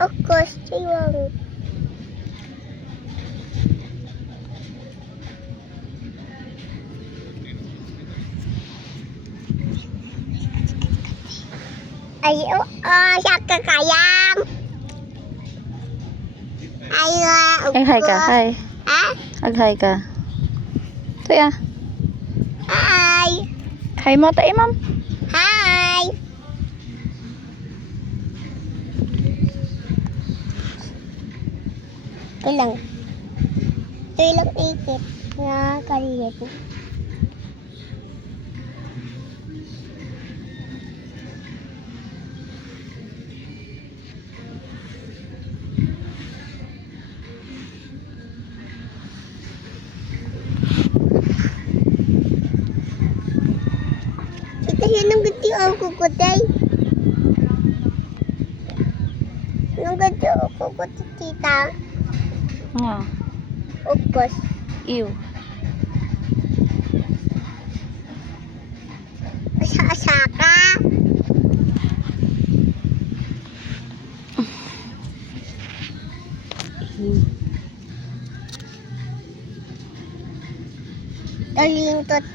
Of course, Jiwang. Ayo, siya kakayam. Ayo, Hi ka, hi. Ha? Hi ka. Ito ya. Hi. Hi mo tayo, ma'am. Hi. Ito lang. Ito lang ikit na kaliit. Ito yun ang gusto ang kukutay. Ang gusto ang kukutay, tita. Nga. Of course. Ew. Asa-asa ka. Daling tot.